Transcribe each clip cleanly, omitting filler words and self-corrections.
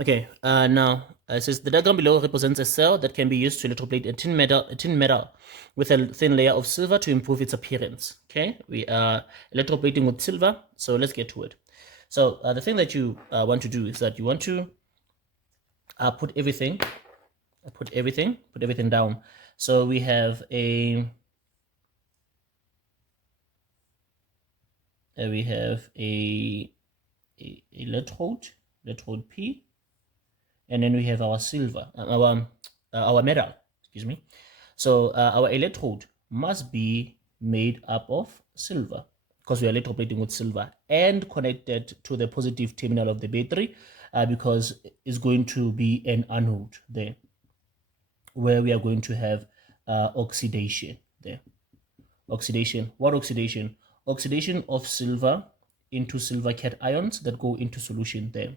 Okay, now it says the diagram below represents a cell that can be used to electroplate a tin metal with a thin layer of silver to improve its appearance. Okay, we are electroplating with silver, so let's get to it. So the thing that you want to do is that you want to put everything down. So we have a electrode P, and then we have our silver, our metal, excuse me. So our electrode must be made up of silver because we are electroplating with silver and connected to the positive terminal of the battery because it's going to be an anode there where we are going to have oxidation there. Oxidation. What oxidation? Oxidation of silver into silver cations that go into solution there.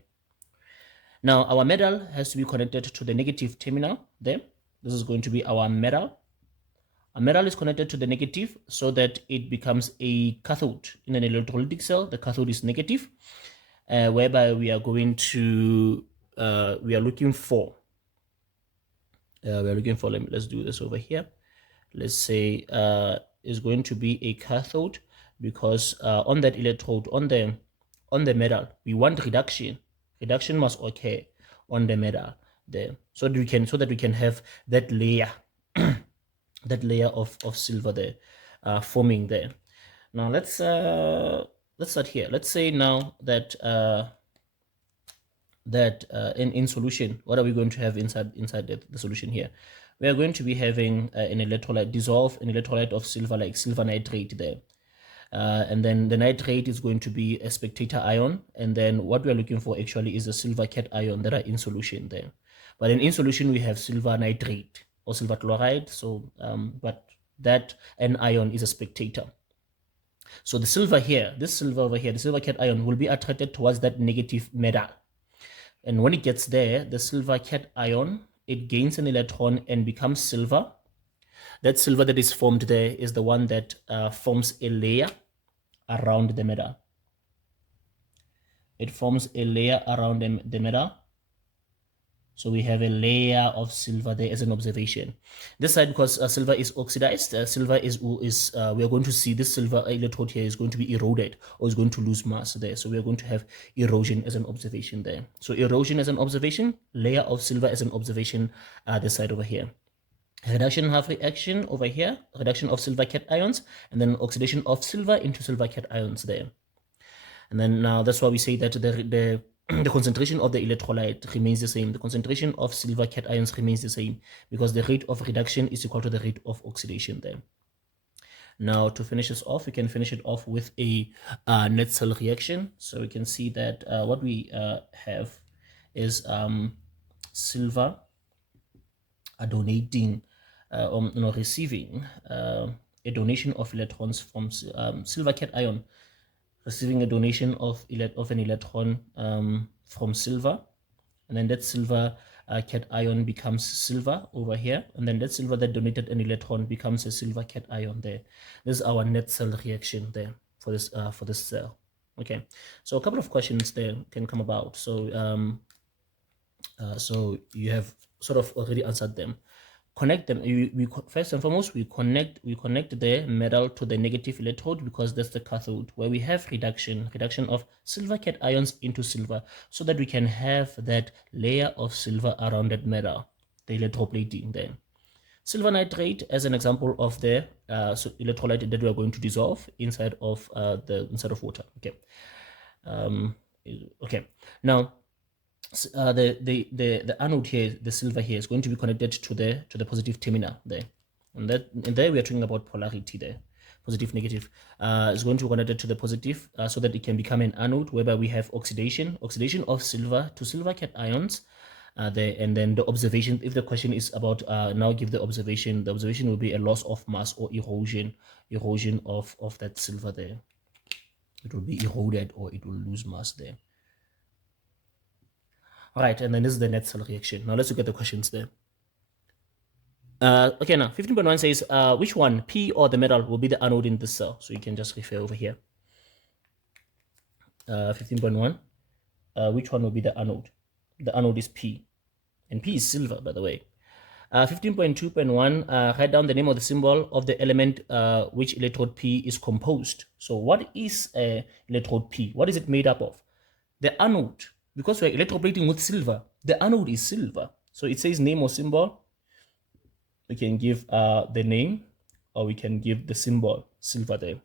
Now our metal has to be connected to the negative terminal there. This is going to be our metal. A metal is connected to the negative so that it becomes a cathode. In an electrolytic cell, the cathode is negative, whereby we are going to, we are looking for, let's do this over here. Let's say is going to be a cathode because on that electrode, on the metal, we want reduction. Reduction must occur on the metal there, so that we can have that layer that layer of silver there forming there. Now let's start here. Let's say now that in solution, what are we going to have inside the solution here? We are going to be having an electrolyte, dissolve an electrolyte of silver, like silver nitrate there. And then the nitrate is going to be a spectator ion, and then what we are looking for actually is a silver cation that are in solution there. But in solution we have silver nitrate or silver chloride. So but that anion is a spectator. So the silver here, this silver over here, the silver cation will be attracted towards that negative metal, and when it gets there, the silver cation, it gains an electron and becomes silver. That silver that is formed there is the one that forms a layer around the metal. It forms a layer around the metal. So we have a layer of silver there as an observation. This side, because silver is oxidized, silver is we are going to see this silver electrode here is going to be eroded or is going to lose mass there. So we are going to have erosion as an observation there. So erosion as an observation, layer of silver as an observation, this side over here. Reduction half reaction over here, reduction of silver cations, and then oxidation of silver into silver cations there. And then now that's why we say that the concentration of the electrolyte remains the same. The concentration of silver cations remains the same because the rate of reduction is equal to the rate of oxidation there. Now to finish this off, we can finish it off with a net cell reaction. So we can see that what we have is silver donating receiving a donation of electrons from silver cation, receiving a donation of an electron from silver, and then that silver cation becomes silver over here, and then that silver that donated an electron becomes a silver cation there. This is our net cell reaction there for this cell. Okay, so a couple of questions there can come about. So so you have sort of already answered them. Connect them. We first and foremost we connect the metal to the negative electrode because that's the cathode, where we have reduction of silver cations into silver, so that we can have that layer of silver around that metal, the electroplating there. Silver nitrate as an example of the electrolyte that we are going to dissolve inside of water. Okay. Okay. Now the anode here, the silver here, is going to be connected to the positive terminal there, and there we are talking about polarity there, positive negative. Is going to be connected to the positive so that it can become an anode, whereby we have oxidation of silver to silver cations there, and then the observation. If the question is about now give the observation will be a loss of mass or erosion of that silver there. It will be eroded or it will lose mass there. All right, and then this is the net cell reaction. Now let's look at the questions there. Okay, now 15.1 says, which one, P or the metal, will be the anode in this cell? So you can just refer over here. 15.1, which one will be the anode? the anode is P, and P is silver, by the way. 15.2.1, write down the name of the symbol of the element which electrode P is composed. So what is electrode P? What is it made up of? The anode, because we're electroplating with silver, the anode is silver. So it says name or symbol. We can give the name, or we can give the symbol, silver there.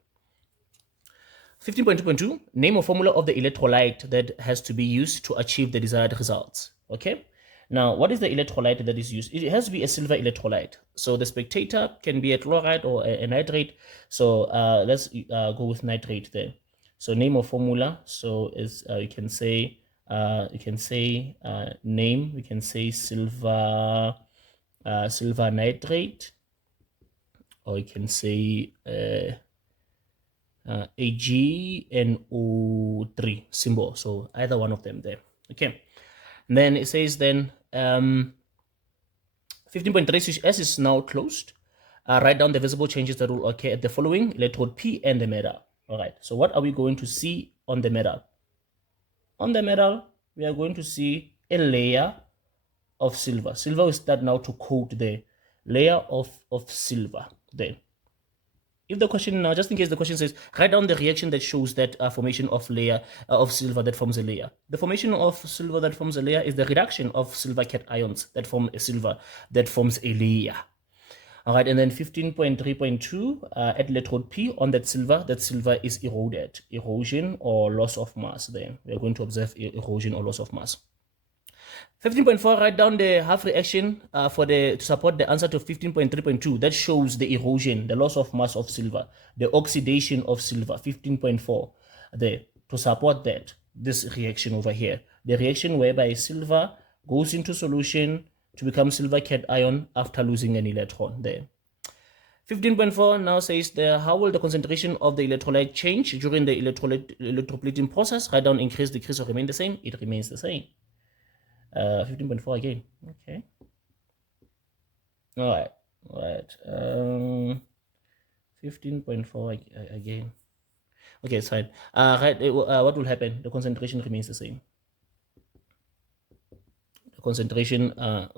15.2.2, name or formula of the electrolyte that has to be used to achieve the desired results. Okay, now what is the electrolyte that is used? It has to be a silver electrolyte. So the spectator can be a chloride or a nitrate. So let's go with nitrate there. So name or formula, so is you can say name, we can say silver silver nitrate, or you can say AgNO3 symbol. So either one of them there. Okay. And then it says then 15.3, S is now closed. Write down the visible changes that will occur at the following electrode P and the metal. All right. So what are we going to see on the metal? On the metal, we are going to see a layer of silver. Silver will start now to coat the layer of silver there. If the question now, just in case the question says, write down the reaction that shows that formation of layer of silver that forms a layer. The formation of silver that forms a layer is the reduction of silver cation ions that form a silver that forms a layer. All right, and then 15.3.2 at electrode P on that silver is eroded, erosion or loss of mass. Then we are going to observe erosion or loss of mass. 15.4, write down the half reaction to support the answer to 15.3.2 that shows the erosion, the loss of mass of silver, the oxidation of silver. 15.4 there to support that, this reaction over here, the reaction whereby silver goes into solution to become silver cation after losing an electron there. 15.4 now says how will the concentration of the electrolyte change during the electroplating process? Write down increase, decrease, or remain the same. It remains the same. 15.4 again. Okay. All right. 15.4 again. Okay, it's fine. What will happen? The concentration remains the same. The concentration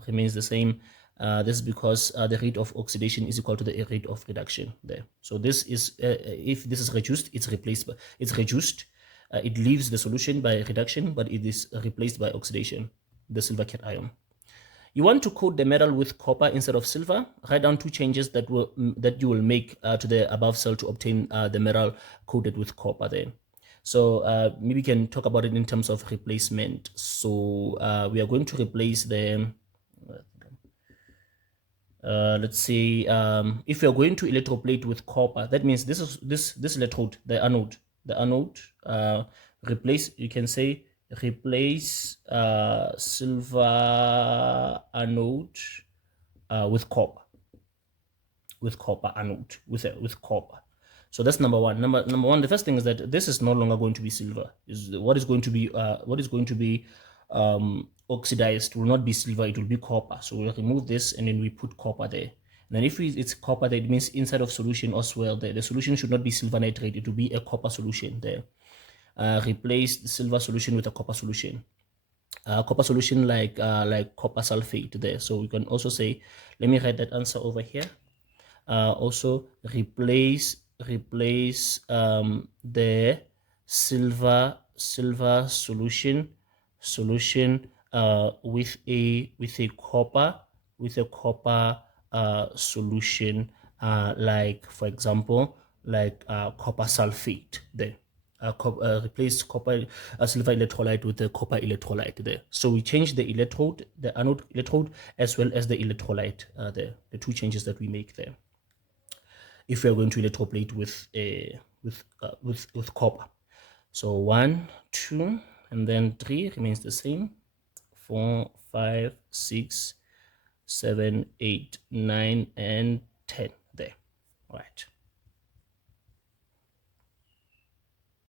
remains the same. This is because the rate of oxidation is equal to the rate of reduction there. So this is if this is reduced, it's replaced. It's reduced. It leaves the solution by reduction, but it is replaced by oxidation, the silver cation. You want to coat the metal with copper instead of silver. Write down two changes that you will make to the above cell to obtain the metal coated with copper there. So maybe we can talk about it in terms of replacement. So we are going to replace the let's say if we are going to electroplate with copper, that means this electrode, the anode replace, you can say replace silver anode with copper anode with copper. So that's number one. Number one, the first thing is that this is no longer going to be silver. What is going to be oxidized will not be silver, it will be copper. So we'll remove this and then we put copper there. And then if it's copper there, it means inside of solution as well there, the solution should not be silver nitrate, it will be a copper solution there. Replace the silver solution with a copper solution. Copper solution like copper sulfate there. So we can also say, let me write that answer over here. Also replace the silver solution with a copper solution, like for example like copper sulfate there. Replace copper silver electrolyte with the copper electrolyte there. So we change the electrode, the anode electrode, as well as the electrolyte there, the two changes that we make there. If we are going to electroplate with copper. So 1, 2, and then 3 remains the same. 4, 5, 6, 7, 8, 9, and 10 there. All right.